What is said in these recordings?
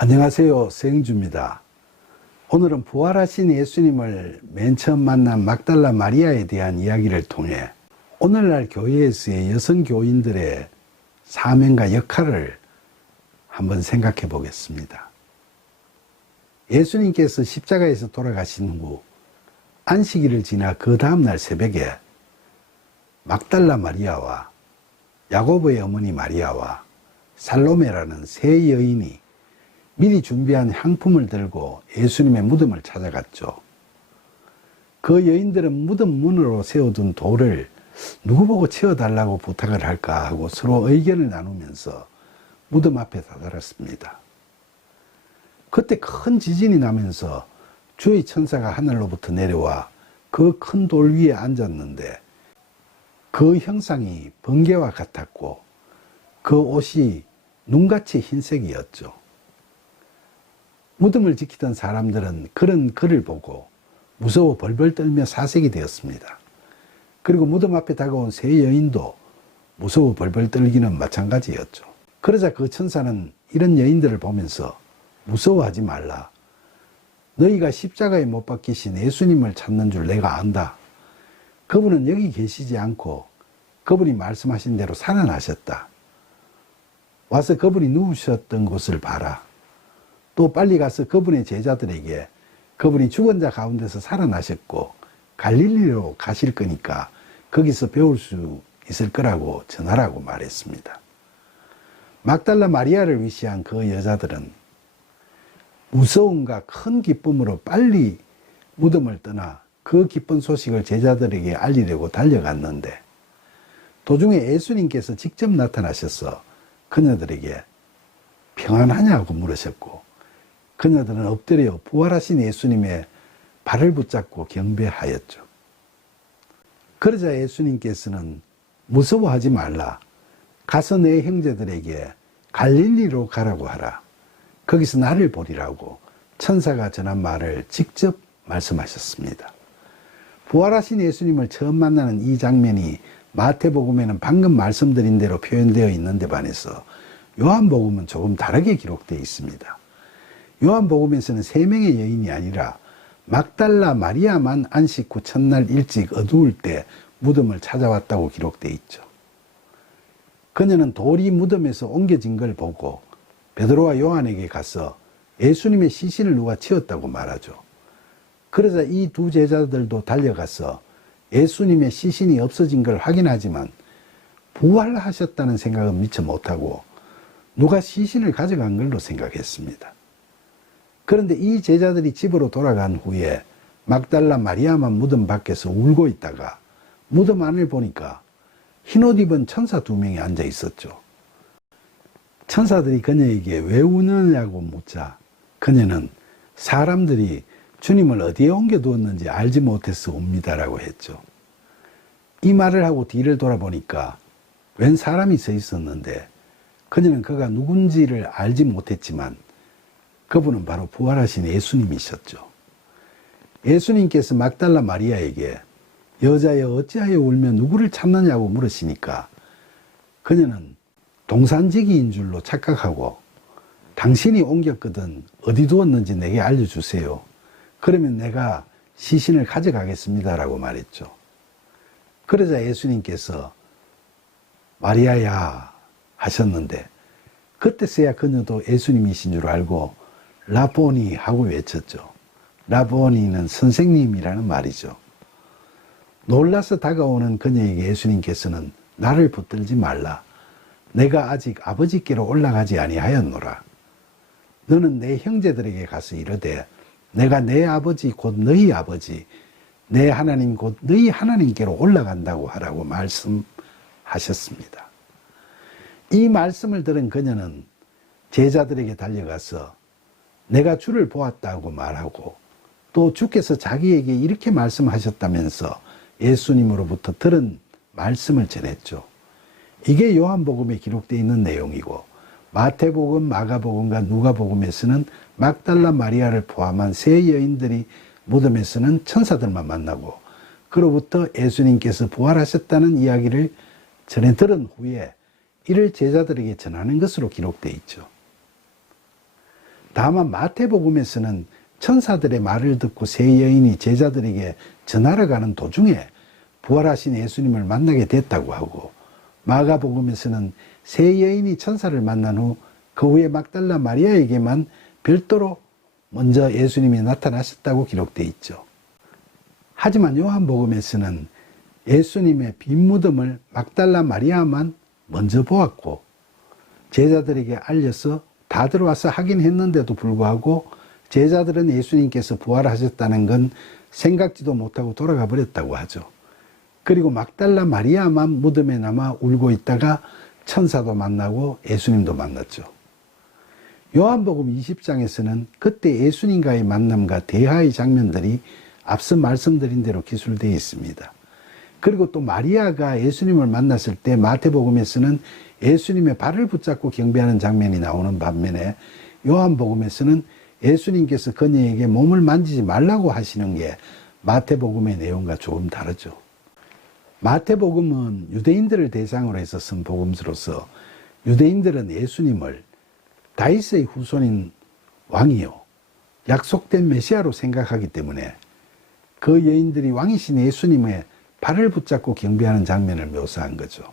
안녕하세요. 서영주입니다. 오늘은 부활하신 예수님을 맨 처음 만난 막달라 마리아에 대한 이야기를 통해 오늘날 교회에서의 여성 교인들의 사명과 역할을 한번 생각해 보겠습니다. 예수님께서 십자가에서 돌아가신 후 안식일을 지나 그 다음날 새벽에 막달라 마리아와 야고보의 어머니 마리아와 살로메라는 세 여인이 미리 준비한 향품을 들고 예수님의 무덤을 찾아갔죠. 그 여인들은 무덤 문으로 세워둔 돌을 누구 보고 채워달라고 부탁을 할까 하고 서로 의견을 나누면서 무덤 앞에 다다랐습니다. 그때 큰 지진이 나면서 주의 천사가 하늘로부터 내려와 그 큰 돌 위에 앉았는데 그 형상이 번개와 같았고 그 옷이 눈같이 흰색이었죠. 무덤을 지키던 사람들은 그런 그를 보고 무서워 벌벌 떨며 사색이 되었습니다. 그리고 무덤 앞에 다가온 세 여인도 무서워 벌벌 떨기는 마찬가지였죠. 그러자 그 천사는 이런 여인들을 보면서 무서워하지 말라. 너희가 십자가에 못 박히신 예수님을 찾는 줄 내가 안다. 그분은 여기 계시지 않고 그분이 말씀하신 대로 살아나셨다. 와서 그분이 누우셨던 곳을 봐라. 또 빨리 가서 그분의 제자들에게 그분이 죽은 자 가운데서 살아나셨고 갈릴리로 가실 거니까 거기서 배울 수 있을 거라고 전하라고 말했습니다. 막달라 마리아를 위시한 그 여자들은 무서움과 큰 기쁨으로 빨리 무덤을 떠나 그 기쁜 소식을 제자들에게 알리려고 달려갔는데 도중에 예수님께서 직접 나타나셔서 그녀들에게 평안하냐고 물으셨고 그녀들은 엎드려 부활하신 예수님의 발을 붙잡고 경배하였죠. 그러자 예수님께서는 무서워하지 말라. 가서 내 형제들에게 갈릴리로 가라고 하라. 거기서 나를 보리라고 천사가 전한 말을 직접 말씀하셨습니다. 부활하신 예수님을 처음 만나는 이 장면이 마태복음에는 방금 말씀드린 대로 표현되어 있는데 반해서 요한복음은 조금 다르게 기록되어 있습니다. 요한복음에서는 세 명의 여인이 아니라 막달라 마리아만 안식 후 첫날 일찍 어두울 때 무덤을 찾아왔다고 기록되어 있죠. 그녀는 돌이 무덤에서 옮겨진 걸 보고 베드로와 요한에게 가서 예수님의 시신을 누가 치웠다고 말하죠. 그러자 이 두 제자들도 달려가서 예수님의 시신이 없어진 걸 확인하지만 부활하셨다는 생각은 미처 못하고 누가 시신을 가져간 걸로 생각했습니다. 그런데 이 제자들이 집으로 돌아간 후에 막달라 마리아만 무덤 밖에서 울고 있다가 무덤 안을 보니까 흰옷 입은 천사 두 명이 앉아 있었죠. 천사들이 그녀에게 왜 우느냐고 묻자 그녀는 사람들이 주님을 어디에 옮겨두었는지 알지 못해서 웁니다라고 했죠. 이 말을 하고 뒤를 돌아보니까 웬 사람이 서 있었는데 그녀는 그가 누군지를 알지 못했지만 그분은 바로 부활하신 예수님이셨죠. 예수님께서 막달라 마리아에게 여자여 어찌하여 울며 누구를 찾느냐고 물으시니까 그녀는 동산지기인 줄로 착각하고 당신이 옮겼거든 어디 두었는지 내게 알려주세요. 그러면 내가 시신을 가져가겠습니다라고 말했죠. 그러자 예수님께서 마리아야 하셨는데 그때서야 그녀도 예수님이신 줄 알고 라보니 하고 외쳤죠. 라보니는 선생님이라는 말이죠. 놀라서 다가오는 그녀에게 예수님께서는 나를 붙들지 말라. 내가 아직 아버지께로 올라가지 아니하였노라. 너는 내 형제들에게 가서 이르되 내가 내 아버지 곧 너희 아버지 내 하나님 곧 너희 하나님께로 올라간다고 하라고 말씀하셨습니다. 이 말씀을 들은 그녀는 제자들에게 달려가서 내가 주를 보았다고 말하고 또 주께서 자기에게 이렇게 말씀하셨다면서 예수님으로부터 들은 말씀을 전했죠. 이게 요한복음에 기록되어 있는 내용이고 마태복음, 마가복음과 누가복음에서는 막달라 마리아를 포함한 세 여인들이 무덤에서는 천사들만 만나고 그로부터 예수님께서 부활하셨다는 이야기를 전해 들은 후에 이를 제자들에게 전하는 것으로 기록되어 있죠. 다만 마태복음에서는 천사들의 말을 듣고 세 여인이 제자들에게 전하러 가는 도중에 부활하신 예수님을 만나게 됐다고 하고, 마가복음에서는 세 여인이 천사를 만난 후 그 후에 막달라 마리아에게만 별도로 먼저 예수님이 나타나셨다고 기록되어 있죠. 하지만 요한복음에서는 예수님의 빈 무덤을 막달라 마리아만 먼저 보았고, 제자들에게 알려서 다 들어와서 확인했는데도 불구하고 제자들은 예수님께서 부활하셨다는 건 생각지도 못하고 돌아가 버렸다고 하죠. 그리고 막달라 마리아만 무덤에 남아 울고 있다가 천사도 만나고 예수님도 만났죠. 요한복음 20장에서는 그때 예수님과의 만남과 대화의 장면들이 앞서 말씀드린 대로 기술되어 있습니다. 그리고 또 마리아가 예수님을 만났을 때 마태복음에서는 예수님의 발을 붙잡고 경배하는 장면이 나오는 반면에 요한복음에서는 예수님께서 그녀에게 몸을 만지지 말라고 하시는 게 마태복음의 내용과 조금 다르죠. 마태복음은 유대인들을 대상으로 해서 쓴 복음서로서 유대인들은 예수님을 다윗의 후손인 왕이요 약속된 메시아로 생각하기 때문에 그 여인들이 왕이신 예수님의 발을 붙잡고 경배하는 장면을 묘사한 거죠.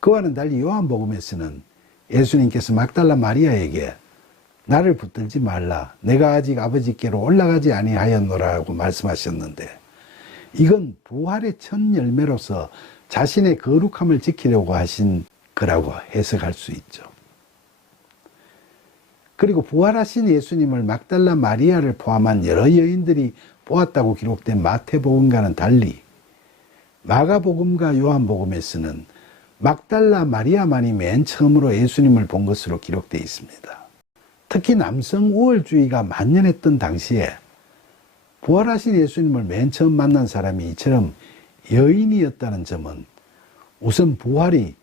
그와는 달리 요한복음에서는 예수님께서 막달라 마리아에게 나를 붙들지 말라, 내가 아직 아버지께로 올라가지 아니하였노라고 말씀하셨는데, 이건 부활의 첫 열매로서 자신의 거룩함을 지키려고 하신 거라고 해석할 수 있죠. 그리고 부활하신 예수님을 막달라 마리아를 포함한 여러 여인들이 보았다고 기록된 마태복음과는 달리 마가복음과 요한복음에서는 막달라 마리아만이 맨 처음으로 예수님을 본 것으로 기록되어 있습니다. 특히 남성 우월주의가 만연했던 당시에 부활하신 예수님을 맨 처음 만난 사람이 이처럼 여인이었다는 점은 우선 부활이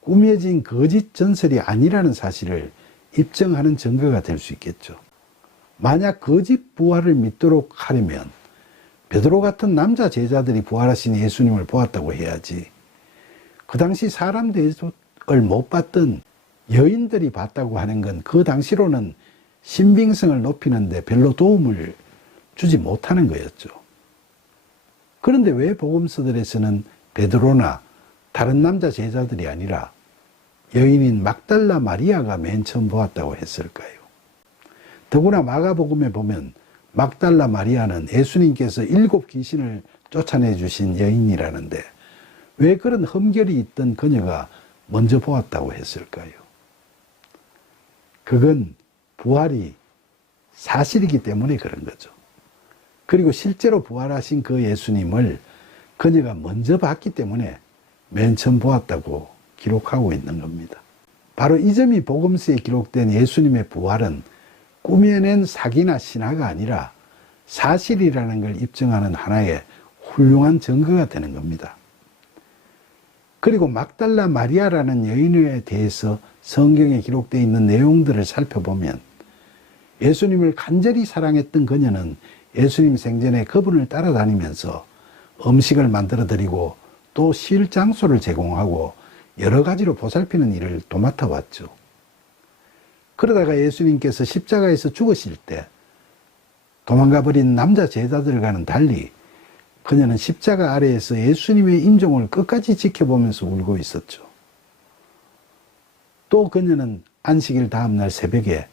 꾸며진 거짓 전설이 아니라는 사실을 입증하는 증거가 될 수 있겠죠. 만약 거짓 부활을 믿도록 하려면 베드로 같은 남자 제자들이 부활하신 예수님을 보았다고 해야지, 그 당시 사람 대접을 못 받던 여인들이 봤다고 하는 건 그 당시로는 신빙성을 높이는데 별로 도움을 주지 못하는 거였죠. 그런데 왜 복음서들에서는 베드로나 다른 남자 제자들이 아니라 여인인 막달라 마리아가 맨 처음 보았다고 했을까요? 더구나 마가복음에 보면 막달라 마리아는 예수님께서 7 귀신을 쫓아내 주신 여인이라는데 왜 그런 흠결이 있던 그녀가 먼저 보았다고 했을까요? 그건 부활이 사실이기 때문에 그런 거죠. 그리고 실제로 부활하신 그 예수님을 그녀가 먼저 봤기 때문에 맨 처음 보았다고 기록하고 있는 겁니다. 바로 이 점이 복음서에 기록된 예수님의 부활은 꾸며낸 사기나 신화가 아니라 사실이라는 걸 입증하는 하나의 훌륭한 증거가 되는 겁니다. 그리고 막달라 마리아라는 여인에 대해서 성경에 기록되어 있는 내용들을 살펴보면 예수님을 간절히 사랑했던 그녀는 예수님 생전에 그분을 따라다니면서 음식을 만들어 드리고 또 쉴 장소를 제공하고 여러 가지로 보살피는 일을 도맡아 왔죠. 그러다가 예수님께서 십자가에서 죽으실 때 도망가 버린 남자 제자들과는 달리 그녀는 십자가 아래에서 예수님의 임종을 끝까지 지켜보면서 울고 있었죠. 또 그녀는 안식일 다음날 새벽에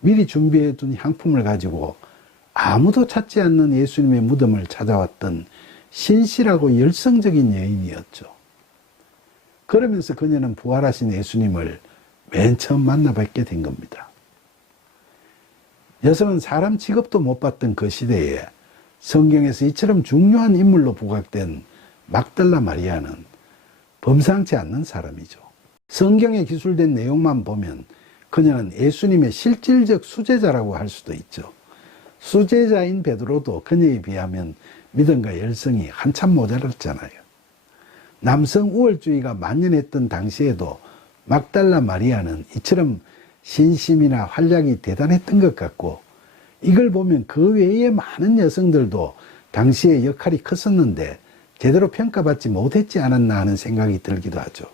미리 준비해 둔 향품을 가지고 아무도 찾지 않는 예수님의 무덤을 찾아왔던 신실하고 열성적인 여인이었죠. 그러면서 그녀는 부활하신 예수님을 맨 처음 만나뵙게 된 겁니다. 여성은 사람 취급도 못 받던 그 시대에 성경에서 이처럼 중요한 인물로 부각된 막달라 마리아는 범상치 않는 사람이죠. 성경에 기술된 내용만 보면 그녀는 예수님의 실질적 수제자라고 할 수도 있죠. 수제자인 베드로도 그녀에 비하면 믿음과 열성이 한참 모자랐잖아요. 남성 우월주의가 만연했던 당시에도 막달라 마리아는 이처럼 신심이나 활약이 대단했던 것 같고, 이걸 보면 그 외에 많은 여성들도 당시의 역할이 컸었는데 제대로 평가받지 못했지 않았나 하는 생각이 들기도 하죠.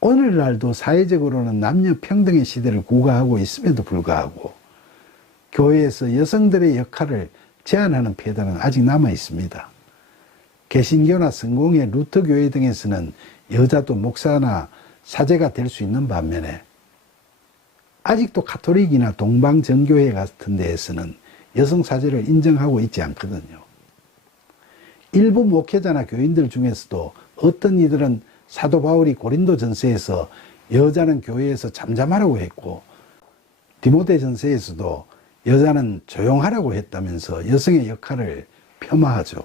오늘날도 사회적으로는 남녀 평등의 시대를 구가하고 있음에도 불구하고 교회에서 여성들의 역할을 제한하는 폐단은 아직 남아 있습니다. 개신교나 성공회, 루터교회 등에서는 여자도 목사나 사제가 될 수 있는 반면에 아직도 가톨릭이나 동방정교회 같은 데에서는 여성 사제를 인정하고 있지 않거든요. 일부 목회자나 교인들 중에서도 어떤 이들은 사도 바울이 고린도 전서에서 여자는 교회에서 잠잠하라고 했고 디모데 전서에서도 여자는 조용하라고 했다면서 여성의 역할을 폄하하죠.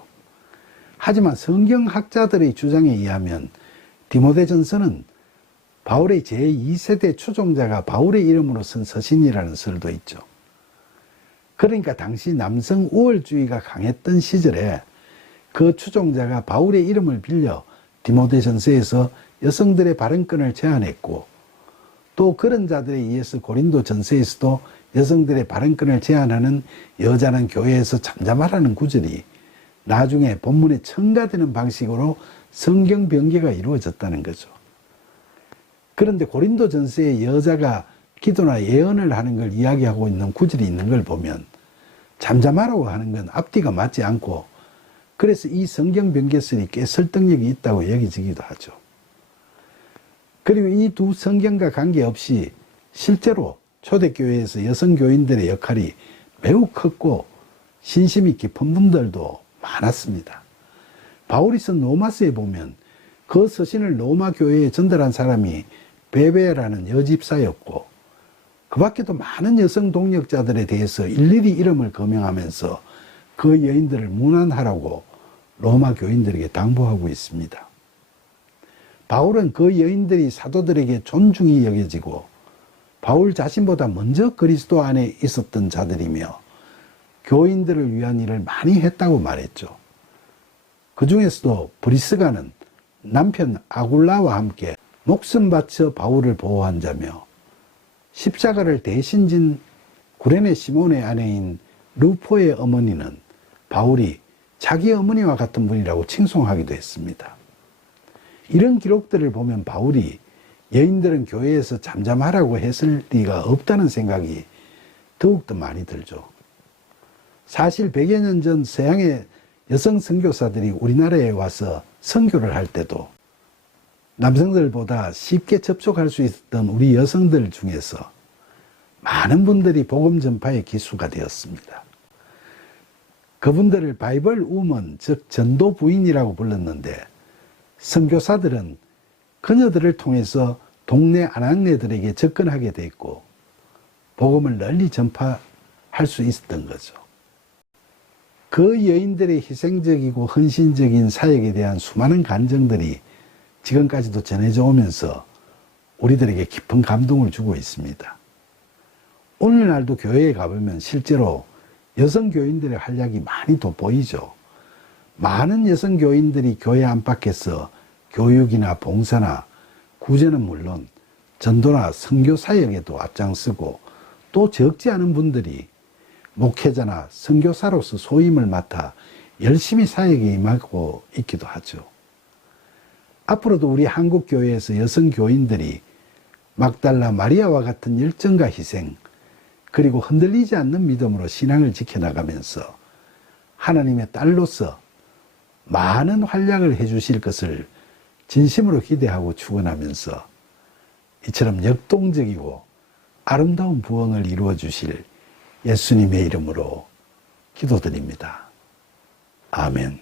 하지만 성경학자들의 주장에 의하면 디모데 전서는 바울의 제2세대 추종자가 바울의 이름으로 쓴 서신이라는 설도 있죠. 그러니까 당시 남성 우월주의가 강했던 시절에 그 추종자가 바울의 이름을 빌려 디모데 전서에서 여성들의 발언권을 제한했고 또 그런 자들에 의해서 고린도 전서에서도 여성들의 발언권을 제한하는 여자는 교회에서 잠잠하라는 구절이 나중에 본문에 첨가되는 방식으로 성경 변개가 이루어졌다는 거죠. 그런데 고린도 전서에 여자가 기도나 예언을 하는 걸 이야기하고 있는 구절이 있는 걸 보면 잠잠하라고 하는 건 앞뒤가 맞지 않고 그래서 이 성경 변개설이 꽤 설득력이 있다고 여겨지기도 하죠. 그리고 이 두 성경과 관계없이 실제로 초대교회에서 여성 교인들의 역할이 매우 컸고 신심이 깊은 분들도 많았습니다. 바울이 쓴 로마서에 보면 그 서신을 로마 교회에 전달한 사람이 베베라는 여집사였고 그 밖에도 많은 여성 동력자들에 대해서 일일이 이름을 거명하면서 그 여인들을 문안하라고 로마 교인들에게 당부하고 있습니다. 바울은 그 여인들이 사도들에게 존중이 여겨지고 바울 자신보다 먼저 그리스도 안에 있었던 자들이며 교인들을 위한 일을 많이 했다고 말했죠. 그 중에서도 브리스가는 남편 아굴라와 함께 목숨 바쳐 바울을 보호한 자며 십자가를 대신 진 구레네 시몬의 아내인 루포의 어머니는 바울이 자기 어머니와 같은 분이라고 칭송하기도 했습니다. 이런 기록들을 보면 바울이 여인들은 교회에서 잠잠하라고 했을 리가 없다는 생각이 더욱더 많이 들죠. 사실 100여 년 전 서양의 여성 선교사들이 우리나라에 와서 선교를 할 때도 남성들보다 쉽게 접촉할 수 있었던 우리 여성들 중에서 많은 분들이 복음 전파의 기수가 되었습니다. 그분들을 바이블 우먼, 즉 전도 부인이라고 불렀는데 선교사들은 그녀들을 통해서 동네 아낙네들에게 접근하게 됐고 복음을 널리 전파할 수 있었던 거죠. 그 여인들의 희생적이고 헌신적인 사역에 대한 수많은 간증들이 지금까지도 전해져 오면서 우리들에게 깊은 감동을 주고 있습니다. 오늘날도 교회에 가보면 실제로 여성 교인들의 활약이 많이 돋보이죠. 많은 여성 교인들이 교회 안팎에서 교육이나 봉사나 구제는 물론 전도나 선교 사역에도 앞장서고 또 적지 않은 분들이 목회자나 선교사로서 소임을 맡아 열심히 사역에 임하고 있기도 하죠. 앞으로도 우리 한국교회에서 여성 교인들이 막달라 마리아와 같은 열정과 희생 그리고 흔들리지 않는 믿음으로 신앙을 지켜나가면서 하나님의 딸로서 많은 활약을 해주실 것을 진심으로 기대하고 축원하면서 이처럼 역동적이고 아름다운 부흥을 이루어 주실 예수님의 이름으로 기도드립니다. 아멘.